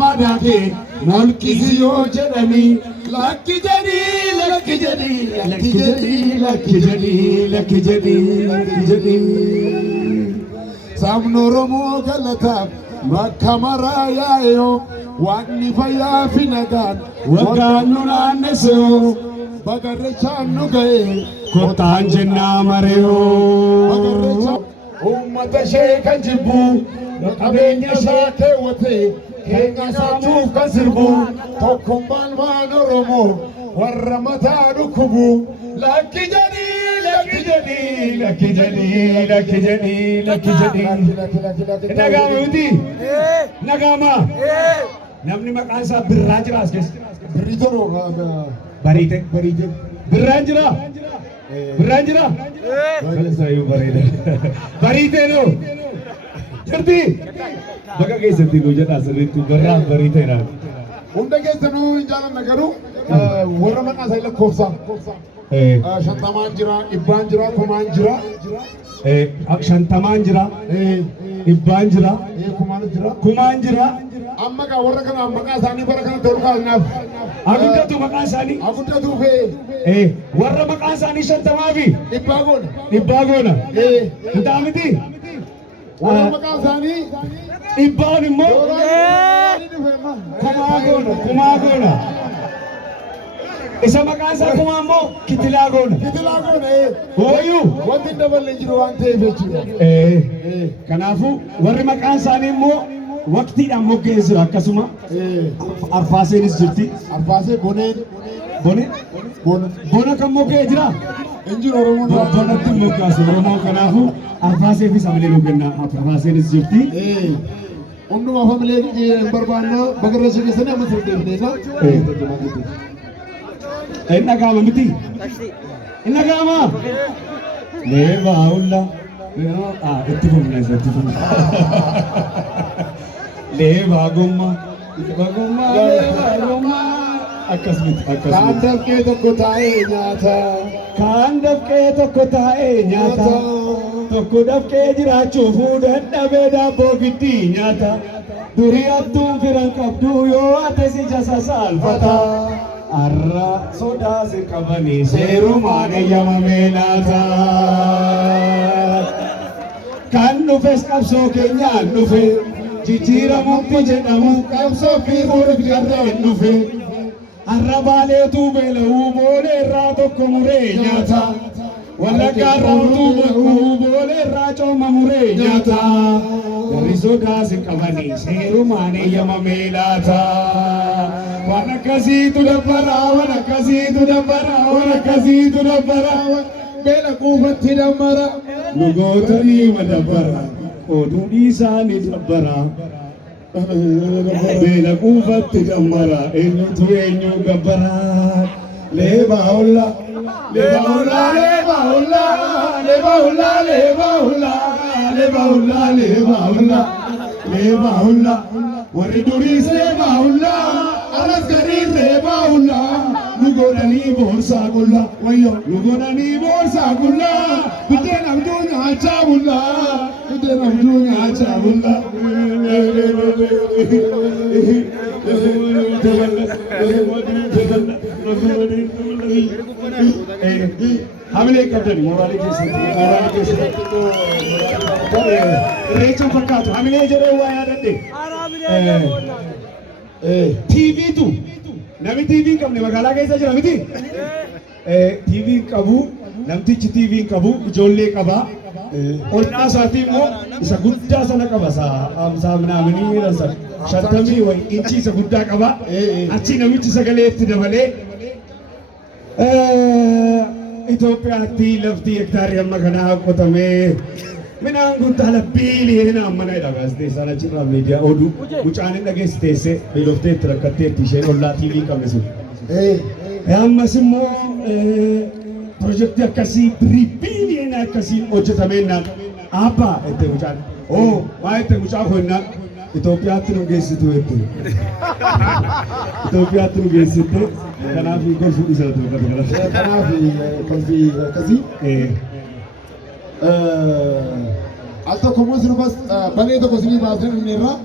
fadake mulkiziyo jedhani lakki jadi lakki jadi lakki jadi lakki jadi lakki jadi lakki jadi sabno romo galata makamara yayo waqni fayya finagan waqanu naneso bagare chanu gaye kotan jenna mareo bagare ummata sheekhan jibbu qabeenya shaate wate keenya saamuuf kan sirbu tokkummaan waan oromoo warra mataa dhukkubu lakki jedhii lakki jedhii lakki jedhii lakki jedhii lakki jedhii nagaama miti nagaama namni maqaan isaa birraa jira as keessa birriitoo bariite bariite birraan jira birraan jira bareesaayuu bareeda bariitee no jirti baga keessatti nu jedhaa sirriitti birraan bariiteedha hunda keessanuu hin jaalanna garuu warra maqaa isaa lakkoofsa shantamaan jira dhibbaan jira kumaan jira shantamaan jira dhibbaan jira kumaan jira amma gaa warra kana maqaa isaanii bara kana ta'uu kaasnaaf aguddatu maqaa isaanii aguddatu fee warra maqaa isaanii shantamaa fi dhibbaa goona hintaa miti warra maqaa isaanii dhibbaan immoo kumaa goona isa maqaan isaa kumaa immoo kitilaa goona hooyyuu wanti hin daballe jiru waan ta'eef jechuudha kanaafuu warri maqaan isaanii immoo waqtiidhaan moggeessu akkasuma arfaaseenis jirti arfaasee bona kan moggee jira injiru oromoo bonatti moggaasu oromoo kanaafuu arfaaseefis amalee moggenna arfaaseenis jirti hunduma familii barbaanna bagarreessa keessanii amma sirrii deebineessa inni dhagaama miti inni dhagaama leebaa hulla itti fufna isa itti fufna leebaa gomma akkasumatti kaan dafqee tokko taa'ee nyaata kaan dafqee tokko taa'ee nyaata tokko dafqee jiraachuuf dadhabee daabboo fiddii nyaata durii hattuun firan qabdu yoo ate si jasa saalfata arra sodaa si qabanii seerumaan eeyyamamee laata kan dhufes qabsoo keenyaan dhufe jijjiiramutti jedhamu qabsoo fi fuudhuuf jarreen dhufe arra baaleetu beela'uu boolee irraa tokko muree nyaata wallaggaa irraa utuu bokkuu boolee irraa cooma muree nyaata warri sodaa si qabanii seerumaan eeyyamamee laata waan akkasiitu dabbaraa waan akkasiitu dabbaraa waan akkasiitu dabbaraa beela quufatti dammara nu gootanii madabbara oduu dhiisaanii dabbara beela quufatti dammara eenyutu eenyu gabbara leebaa olla leebaa olla leebaa olla leebaa olla leebaa olla leebaa olla leebaa olla leebaa olla warri duriis leebaa olla aras gariin leebaa olla nugodanii boorsaa qulla wayyo nugodanii boorsaa qulla biddeen abduu nyaachaa bulla biddeen abduu nyaachaa bulla hamilee qabdani mooraalee keessatti irreecha fakkaatu hamilee jedhee waa yaadadhe tiiviitu nami TV qabne magaalaa keessa jira miti TV qabu namtichi TV qabu ijoollee qaba ollaa isaatii immoo isa guddaa sana qaba saa minaaminii shantamii wayi inchi isa guddaa qaba achi namichi sagalee itti dabalee Itoophiyaatti lafti hektaarii amma kanaa qotamee minaan guddaa labbiilii hina ammana jedha gaazexeessaan sana achirraa miidiyaa oduu mucaan hin dhageessiteesse beelofteetti rakkatteetti isheen ollaa TV qabne sun ammas immoo pirojektii akkasii biriibiiliin akkasiin hojjetameenaan abbaa itti mucaan maa itti mucaa konnaan Itoophiyaatti nu geessitu itti Itoophiyaatti nu geessitte kanaaf golfuu isa tuuqatu kanaaf golfii akkasii al tokko immoo sirbas balee tokko sinii baasnee inni irraa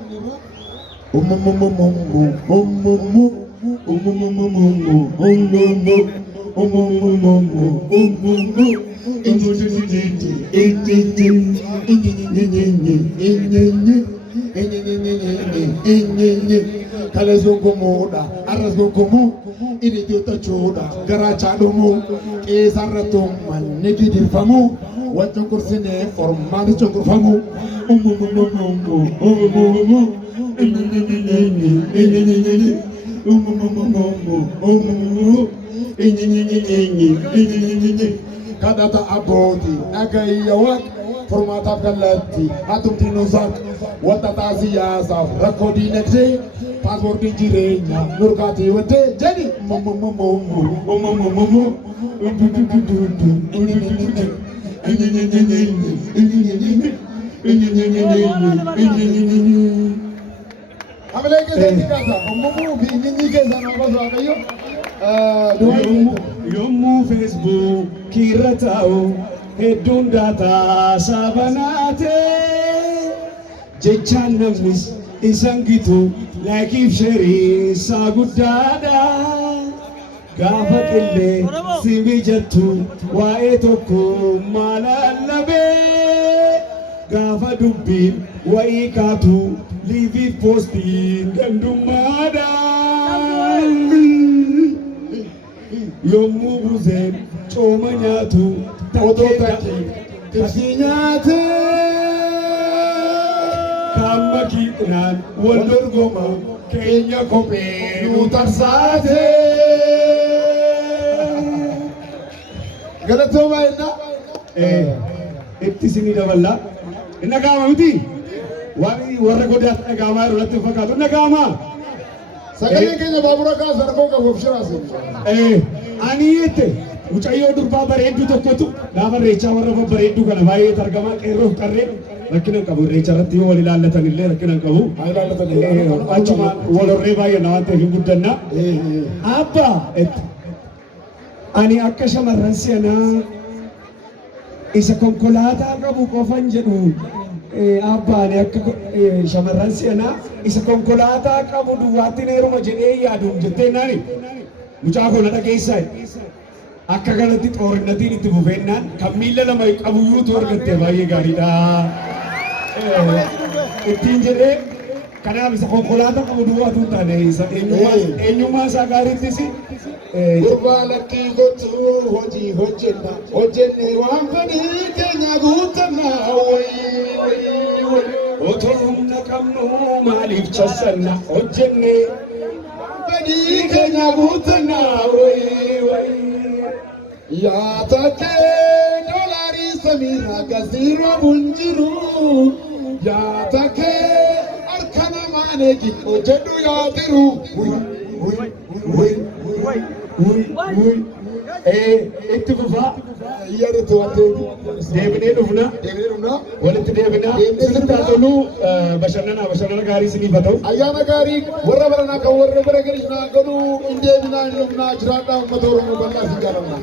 Kalezongomoda, Arasgokomu, Idiota Choda, Garachadomo, Esaratum, Negative Famu, what to Corsine or Manichoko Famu, Kadata Abodi, Agayawak, Formata Galati, Atumtinozak, Watataziaza, Rakodi Nexe, Passport Jirena, Nurkati, Jenny, Yomu Facebook kiratao hedduun daataa saabanaate jechaan namnis isan gitu laakiif sheerii isaa guddaadha gaafa qillee si mijattu waa'ee tokko maalallabee gaafa dubbiin wa'ii kaatu liiviif poostiin gandummaadha. Yommuu buuseen cooma nyaatu takkee nyaate kamma kiidhnaan wal dorgoma keenya kophee nu tarsaate. Galatoomaa jenna. Itti isinii daballaa. Inni dhaga'ama miti? Warra godaatti dhaga'amaa jiru natti fakkaatu. Inni dhaga'amaa? Sagalee keenya baabura kaasa harkoo qabuuf shiraase. Ani yette mucayyoo durbaa bareedduu tokkotu gaafa irreechaa warra babbareedduu kana baay'ee argamaa qeerroof qarree rakkina hin qabu irreecha irratti yoo wal ilaallatan illee rakkina hin qabu. Achuma wal horree baay'ee na waan ta'eef hin guddanna. Abbaa ani akka shamarran seenaa isa konkolaataa qabu qofan jedhu abbaan akka shamarran seenaa isa konkolaataa qabu duwwaatti neeruma jedhee yaaduun jettee naani mucaa koo na dhageessaa akka galatti xoorinnatiin itti fufeennaan kan miila lama qabuyyuutu argatte baay'ee gaariidha. Ittiin jedhee kanaaf isa konkolaataa qabu duwwaatu hin taane isa eenyummaa isaa gaariittis gurbaa lakkii gochuu hojii hojjenne waan fedhii keenya guutanna otoo humna qabnu maaliif cassanna hojjenne fedhii keenya guutanna yaa takkee doolaarii samiirraa gasiirra bunjiru yaa takkee harka namaan eegi hojjedhu yaa tiru. itti fufaa Yaadatu waan deebinee dhufna walitti deebinaa sirriitti haa tolu bashannana gaarii isiniif haa ta'u. ayyaana gaarii warra baranaa kan warra bara galishna godhu hin deebinaa hin dhumnaa jiraadhaa uummata Oromoo bal'aa si jaalanna.